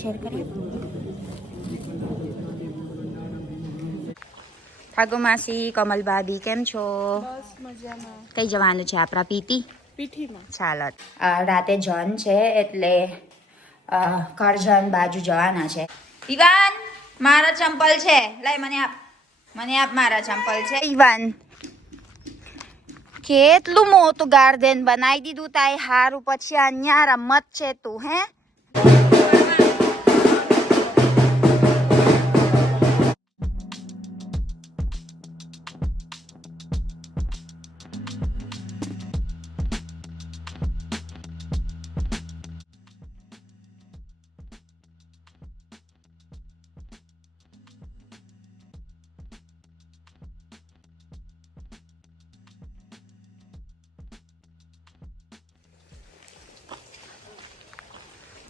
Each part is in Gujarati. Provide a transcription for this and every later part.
શેર કરીએ. ઠાકો માસી, કમલ ભાભી કેમ છો? બસ મજામાં. કઈ જવાનું છે આપણા પીટી? પીઠીમાં. ચાલો રાતે જન છે એટલે કરજણ બાજુ જવાના છે. ઈવાન મારા ચંપલ છે, લઈ મને આપ મારા ચંપલ છે. ઈવાન કેટલું મોટું ગાર્ડન બનાવી દીધું તાય હારું, પછી અહીંયા રમત છે તું હે.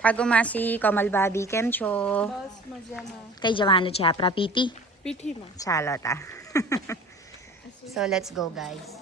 ઠાકો માસી, કમલ ભાભી કેમ છો? બસ મજામાં. કઈ જવાનું છે આપણા પીટી? પીઠીમાં. ચાલો તા. So let's go guys.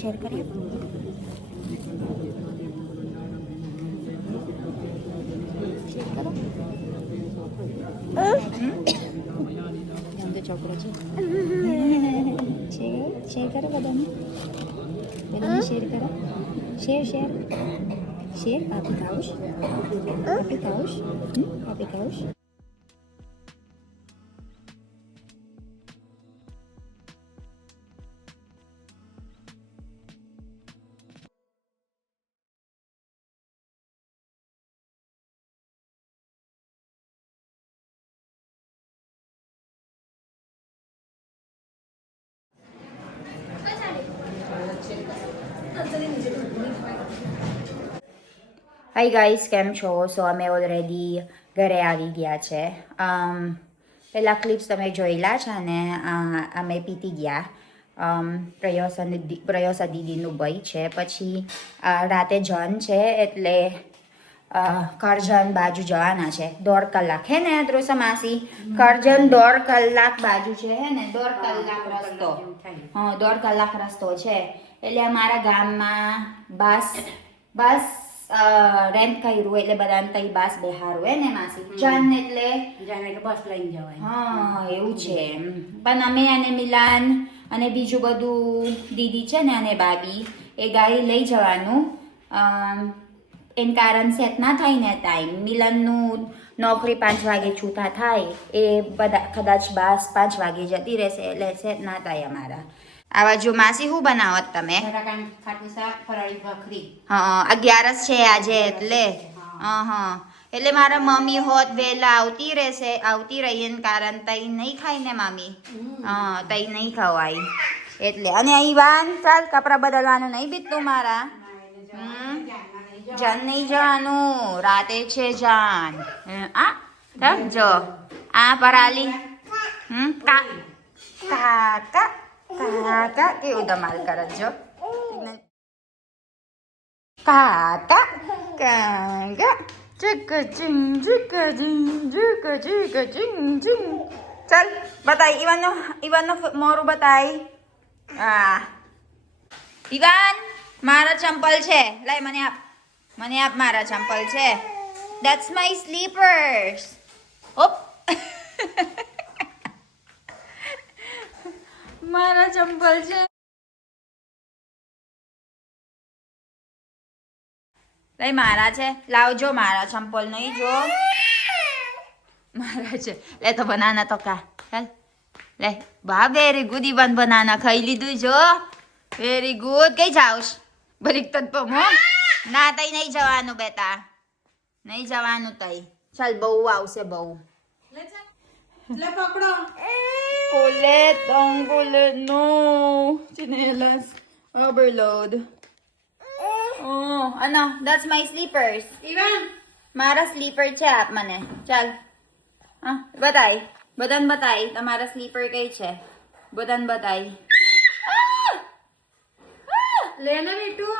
Share કરીએ. છોકરો છે શેર કરો બધાને શેર કરો. શેર પાપી ખાઉશ. હાય ગાઈસ, કેમ છો? સો અમે ઓલરેડી ઘરે આવી ગયા છે. પહેલાં ક્લિપ્સ તમે જોયેલા છે ને અમે પીતી ગયા. પ્રયોસા દીદીનું ભાઈ છે. પછી રાતે જન છે એટલે કરજણ બાજુ જવાના છે. 1.5 કલાક હે ને દ્રોસા માસી? કરજણ 1.5 કલાક બાજુ છે હે ને? 1.5 કલાક રસ્તો. હા, 1.5 કલાક રસ્તો છે. એટલે અમારા ગામમાં બસ રેન્ટ કર્યું એટલે બધાને તઈ બાસ બેહારું હે ને માસી? જન એટલે બસ લઈને જવાય. હા, એવું છે. પણ અમે અને મિલાન અને બીજું બધું દીદી છે ને અને ભાભી એ ગાડી લઈ જવાનું. એન કારણ સેટ ના થાય ને ટાઈમ. મિલનનું નોકરી 5 વાગે છૂટા થાય, એ બધા કદાચ 5 વાગે જતી રહેશે એટલે સેટ ના થાય અમારા. આવા જો માસી શું બનાવત તમે? ખાટું શાક, ફરાળી ભાખરી. હા, 11 છે આજે એટલે. હા, એટલે મારા મમ્મી હોત વહેલા આવતી રહીએ ને કારણ તઈ નહીં ખાય ને મામી. હા, તઈ નહીં ખવાય એટલે. અને ઈવાન ચાલ, કપડાં બદલવાનું નહીં બીતતું મારા. જાન નહીં જવાનું, રાતે છે જાન. જો આ પરાલી કાકા કેવું ધમાલ કરત જો. કાકા ચાલ બતાય ઈવાનનો મોરું બતાય. ઈવાન મારા ચંપલ છે, લઈ મને આપ મારા ચંપલ છે. That's my slippers. ઓ મારા ચંપલ છે. લઈ મારા છે. લાવજો મારા ચંપલ નહીં જો. મારા છે. લે તો બનાના તો કા. ચાલ લે. બા વેરી ગુડ. ઇવન બનાના ખાઈ લીધું જો. Very good. કઈ જાઉસ? બરીક તત પમો. ના તઈ નહીં જવાનું બેટા. નહીં જવાનું તઈ. ચાલ બહુ આવશે બહુ. લે પકડો. Colette, ang kulit. No. Chinelas. Overload. Oh, ano? That's my slippers. ઈવાન મારા સ્લીપર છે આપ મને. ચાલ. હા, બતાય. બધાને બતાય. તમારા સ્લીપર કઈ છે? બધાને બતાય. લે ને બેટુ.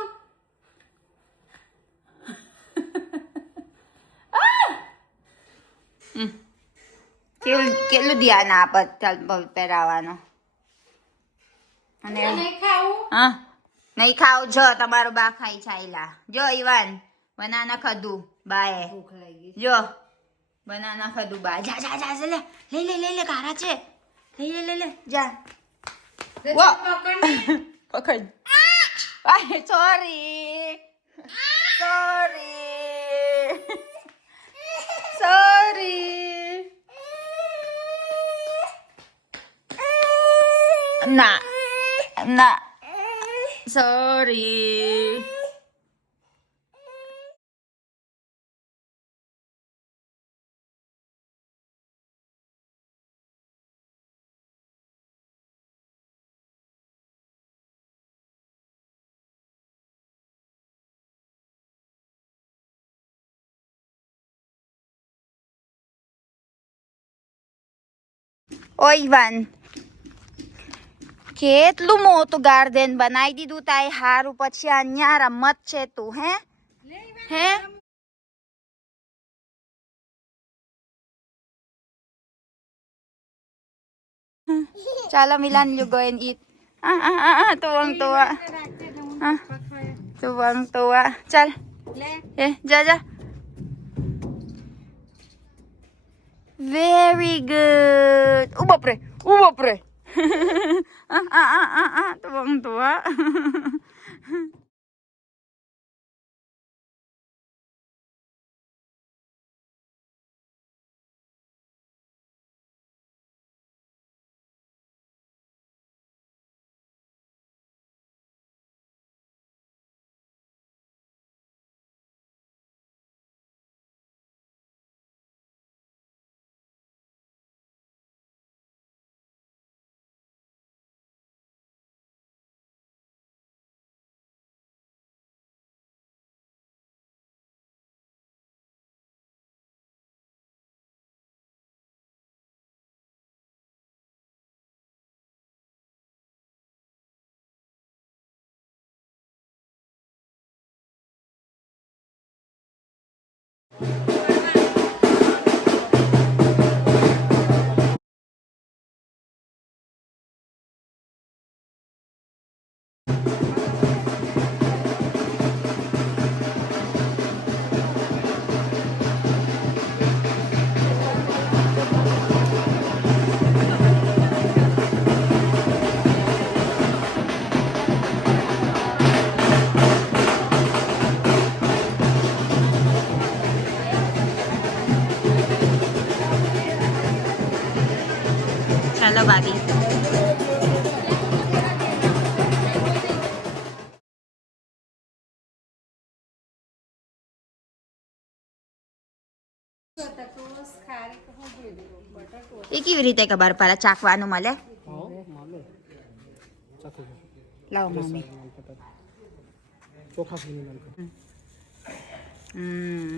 કેટલું ધ્યાન આપત ચાલ પહેરાવાનો. અને નહીં ખાવું. હા નહીં ખાવ જો તમારો બા ખાઈ ચાલ્યા. જો ઈવાન બનાના ખાધું બાએ. ભૂખ લાગી. જો બનાના ખાધું બા. જા જા જા લે લઈ લે કારા છે. લઈ જા. વો. પકડ ને. પકડ. આય સોરી. ના સોરી. ઓ ઈવાન કેટલું મોટું ગાર્ડન બનાવી દીધું તાય હારું. પછી અહીંયા રમત છે તું હે ચાલો Milan you go and eat. tuwang tuwa ચાલ જા very good. બાપરે tuwang tuwa. ચાલો ભાભી. એ કેવી રીતે ખબર પડે? ચાખવાનું મળે? લાવો મમ્મી.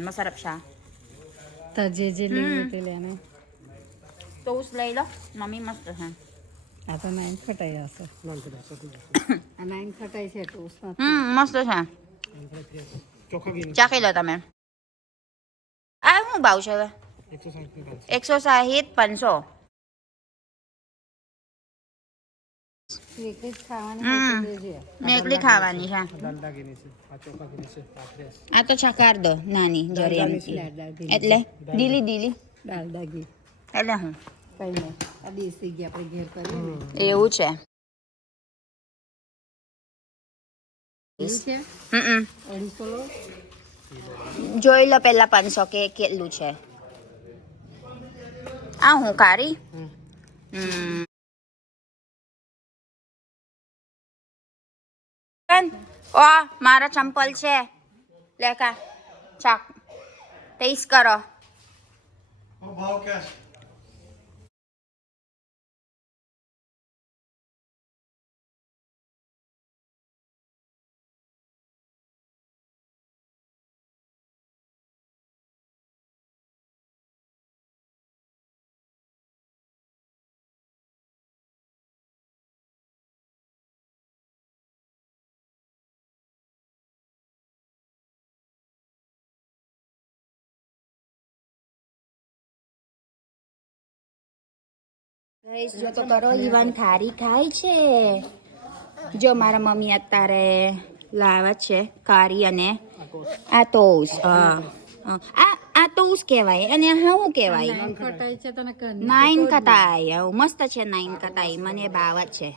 મસાલા શા તાર જે લેવું તે લેને. ટોસ્ટ લઈ લો મમ્મી, મસ્ત છે. આ તો નાઈન ખટાઈ હશે. આ નાઈન ખટાઈ છે ટોસ્ટ. મસ્ત છે. ચાખી લો તમે. આ શું ભાવ છે હવે? 160, 500. એકલી જ ખાવાની છે. એકલી ખાવાની છે. આ તો ચખાર દો નાની જરી એમથી. એટલે દીલી દાલ દાગી એટલે હું કઈ નહીં. આ દેશી ઘી આપણે ઘેર કરીએ ને એવું છે. છે હમ 250 લો. જોઈ લો પેલા 500 કે કેટલું છે. આ હું કારી ઓ મારા ચંપલ છે લેકા ચાક ટેસ્ટ કરો. ભાવ ક્યાં છે? ગાઈસ જો તો કરો ઈવાન ખારી ખાય છે. જો મારા મમ્મી અત્યારે લાવે છે કારી અને આ ટોસ આ ટોસ કહેવાય અને શું કહેવાય ખટાઈ છે તને કે નાઈન કટાઈ મસ્ત છે નાઈન કટાઈ મને ભાવ છે.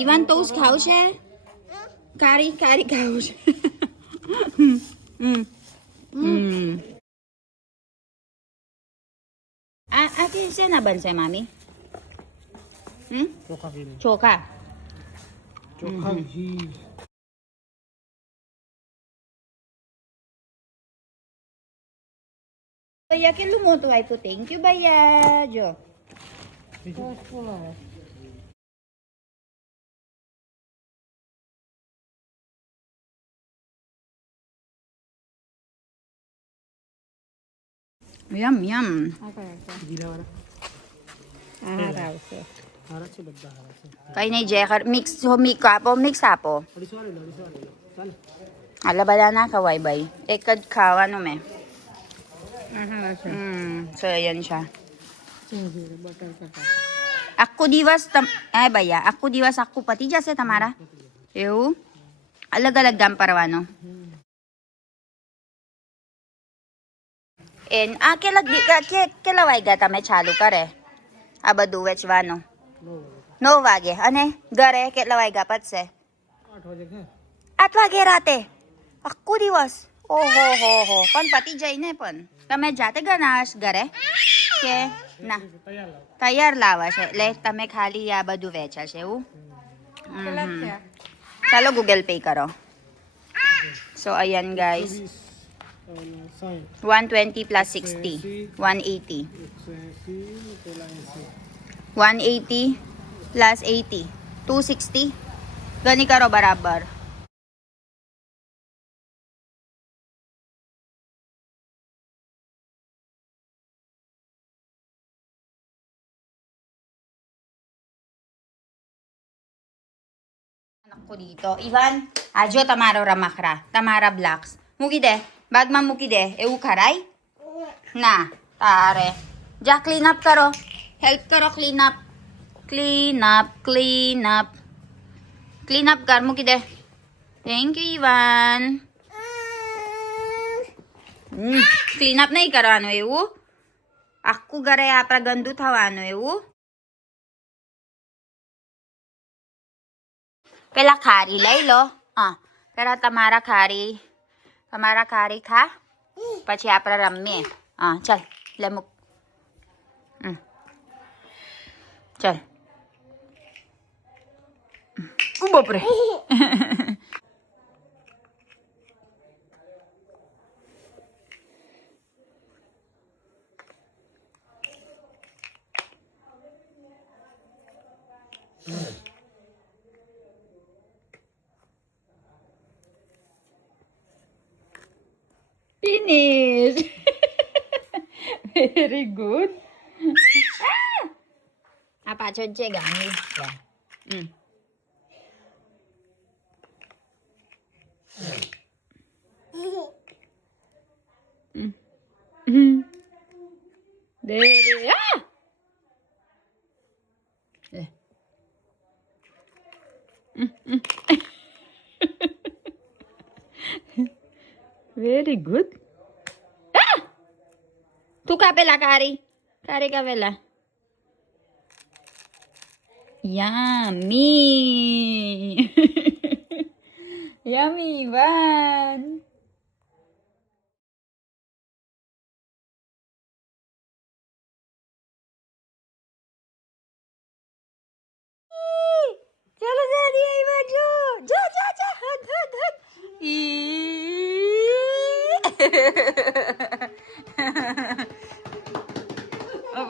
ઈવાન ટોસ ખાવ છે કારી કારી ખાવ છે. આ કે શેના બનશે મામી ચોખા ભૈયા કેટલું મોટું આપ્યું થેન્ક યુ ભૈયા. જો યમ યમ કઈ નહીં જે મિક્સ મિક્સ આપો એટલે બધા ના ખવાય ભાઈ એક જ ખાવાનું મેં સયન છે આખો દિવસ હે ભૈયા આખો દિવસ આખું પતી જશે તમારા એવું અલગ અલગ ગામ પરવાનો આ કેટલા વાગ્યા તમે ચાલુ કરે આ બધું વેચવાનું 9 વાગે અને ઘરે કેટલા વાગ્યા પતશે 8 વાગે રાતે આખો દિવસ ઓહો હો પણ પતી જાય ને પણ તમે જાતે ઘરે કે ના તૈયાર લાવે છે એટલે તમે ખાલી આ બધું વેચે છે એવું ચાલો ગૂગલ પે કરો. સો અયન ગાઈસ 120 plus 60 180 180 plus 80 260 ગણી કરો બરાબર. નાખો dito Ivan આ જો તમારો રમકડા તમારા બ્લોક્સ મૂકી દે બાગમાં મૂકી દે એવું ખરાય ના તારે જા ક્લીન અપ કરો હેલ્પ કરો ક્લીન અપ કર મૂકી દે. Thank you Ivan. Clean up નહીં કરવાનું એવું આખું ઘરે આપણા ગંદુ થવાનું એવું. પેલા ખારી લઈ લો પેલા તમારા ખારી ખા પછી આપણે રમીએ. ચાલ લે મૂક ચાલ બાપરે Finish. Very good. આ પાછળ છે ગામની. Very good. તું કાપેલા કારી કાપેલા યમ્મી યમી 1. ચલો દાદી આવ્યા જો જો જો જો હદ હદ હદ ઈ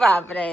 બાપરે